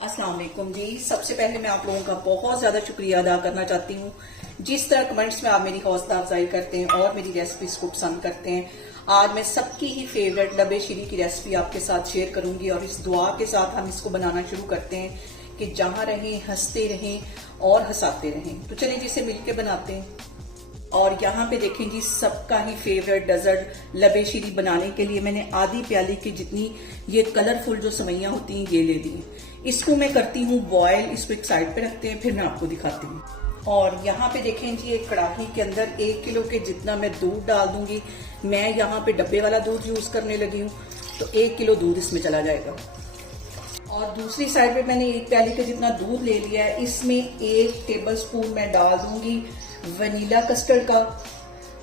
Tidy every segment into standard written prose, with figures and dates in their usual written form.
अस्सलाम वालेकुम जी। सबसे पहले मैं आप लोगों का बहुत ज्यादा शुक्रिया अदा करना चाहती हूँ। जिस तरह कमेंट्स में आप मेरी हौसला अफजाई करते हैं और मेरी रेसिपीज को पसंद करते हैं, आज मैं सबकी ही फेवरेट लबे शीरी की रेसिपी आपके साथ शेयर करूंगी और इस दुआ के साथ हम इसको बनाना शुरू करते हैं कि जहां रहें हंसते रहें और हंसाते रहें। तो चलिए जिसे मिलके बनाते हैं। और यहाँ पे देखें जी, सबका ही फेवरेट डेजर्ट लबे शीरी बनाने के लिए मैंने आधी प्याली की जितनी ये कलरफुल जो सेवइयां होती हैं ये ले ली है। इसको मैं करती हूँ बॉयल। इसको एक साइड पे रखते हैं, फिर मैं आपको दिखाती हूँ। और यहाँ पे देखें जी, एक कढ़ाई के अंदर 1 किलो के जितना मैं दूध डाल दूंगी। मैं यहाँ पे डब्बे वाला दूध यूज करने लगी हूँ, तो 1 किलो दूध इसमें चला जाएगा। और दूसरी साइड पे मैंने 1 प्याली का जितना दूध ले लिया है। इसमें 1 टेबलस्पून मैं डाल दूंगी वनीला कस्टर्ड का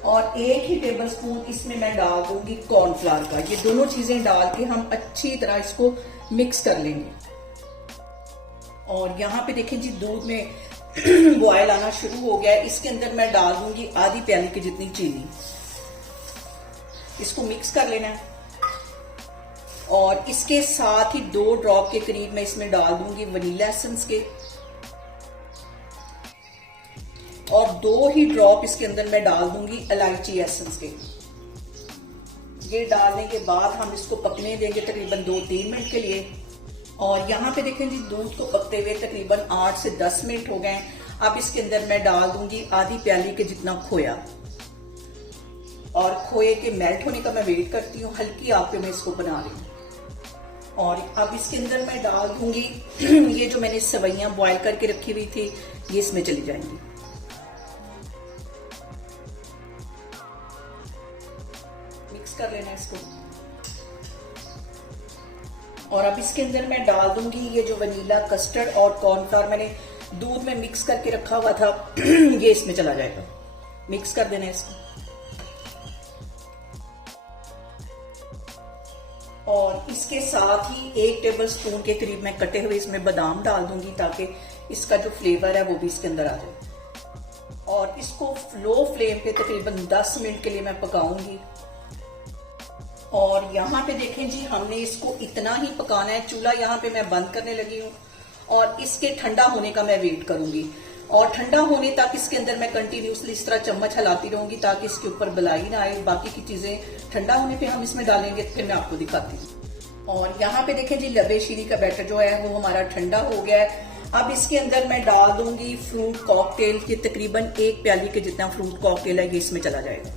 और 1 ही टेबलस्पून इसमें मैं डाल दूंगी कॉर्नफ्लावर का। ये दोनों चीजें डाल के हम अच्छी तरह इसको मिक्स कर लेंगे। और यहाँ पे देखें जी, दूध में बॉयल आना शुरू हो गया है। इसके अंदर मैं डाल दूंगी आधी प्याली की जितनी चीनी। इसको मिक्स कर लेना है। और इसके साथ ही 2 ड्रॉप के करीब मैं इसमें डाल दूंगी वनीला एसेंस के और 2 ही ड्रॉप इसके अंदर मैं डाल दूंगी इलायची एसेंस के। ये डालने के बाद हम इसको पकने देंगे तकरीबन 2-3 मिनट के लिए। और यहाँ पे देखें जी, दूध को पकते हुए तकरीबन 8 से 10 मिनट हो गए। अब इसके अंदर मैं डाल दूंगी आधी प्याली के जितना खोया। और खोए के मेल्ट होने का मैं वेट करती हूँ। हल्की आंच पे मैं इसको बना रही हूँ। और अब इसके अंदर मैं डाल दूंगी ये जो मैंने सेवइयां बॉयल करके रखी हुई थी, ये इसमें चली जाएंगी। मिक्स कर लेना इसको। और अब इसके अंदर मैं डाल दूंगी ये जो वनीला कस्टर्ड और कॉर्नफ्लावर मैंने दूध में मिक्स करके रखा हुआ था ये इसमें चला जाएगा। मिक्स कर देना इसको। और इसके साथ ही 1 टेबलस्पून के करीब मैं कटे हुए इसमें बादाम डाल दूंगी ताकि इसका जो फ्लेवर है वो भी इसके अंदर आ जाए। और इसको लो फ्लेम पे तकरीबन 10 मिनट के लिए मैं पकाऊंगी। और यहाँ पे देखें जी, हमने इसको इतना ही पकाना है। चूल्हा यहाँ पे मैं बंद करने लगी हूँ और इसके ठंडा होने का मैं वेट करूंगी। और ठंडा होने तक इसके अंदर मैं कंटिन्यूसली इस तरह चम्मच हिलाती रहूंगी ताकि इसके ऊपर बलाई ना आए। बाकी की चीजें ठंडा होने पे हम इसमें डालेंगे, फिर मैं आपको दिखाती हूँ। और यहाँ पे देखें जी, लबे शीरी का बैटर जो है वो हमारा ठंडा हो गया है। अब इसके अंदर मैं डाल दूंगी फ्रूट कॉकटेल के तकरीबन 1 प्याली के जितना फ्रूट कॉकटेल है ये इसमें चला जाएगा।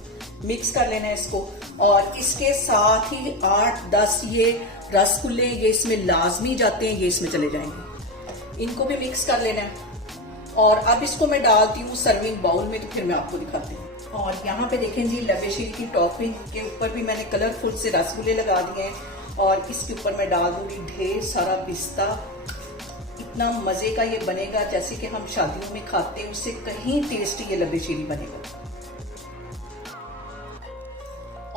मिक्स कर लेना है इसको। और इसके साथ ही 8-10 ये रसगुल्ले ये इसमें लाजमी जाते हैं, ये इसमें चले जाएंगे। इनको भी मिक्स कर लेना है। और अब इसको मैं डालती हूँ सर्विंग बाउल में, तो फिर मैं आपको दिखाती हूँ। और यहाँ पे देखें जी, लबे शीरी की टॉपिंग के ऊपर भी मैंने कलरफुल से रसगुल्ले लगा दिए हैं। और इसके ऊपर मैं डाल दूंगी ढेर सारा पिस्ता। इतना मजे का ये बनेगा जैसे कि हम शादियों में खाते हैं, उससे कहीं टेस्टी ये लबे शीरी बनेगा।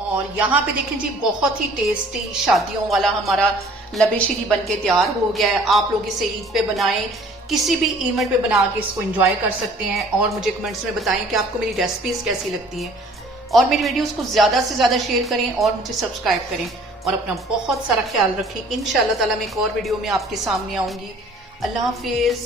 और यहाँ पे देखें जी, बहुत ही टेस्टी शादियों वाला हमारा लबे शीरी बनके तैयार हो गया है। आप लोग इसे ईद पे बनाएं, किसी भी इवेंट पे बना के इसको एंजॉय कर सकते हैं। और मुझे कमेंट्स में बताएं कि आपको मेरी रेसिपीज कैसी लगती हैं। और मेरी वीडियोस को ज्यादा से ज्यादा शेयर करें और मुझे सब्सक्राइब करें। और अपना बहुत सारा ख्याल रखें। इंशाअल्लाह ताला मैं एक और वीडियो में आपके सामने आऊंगी। अल्लाह हाफिज।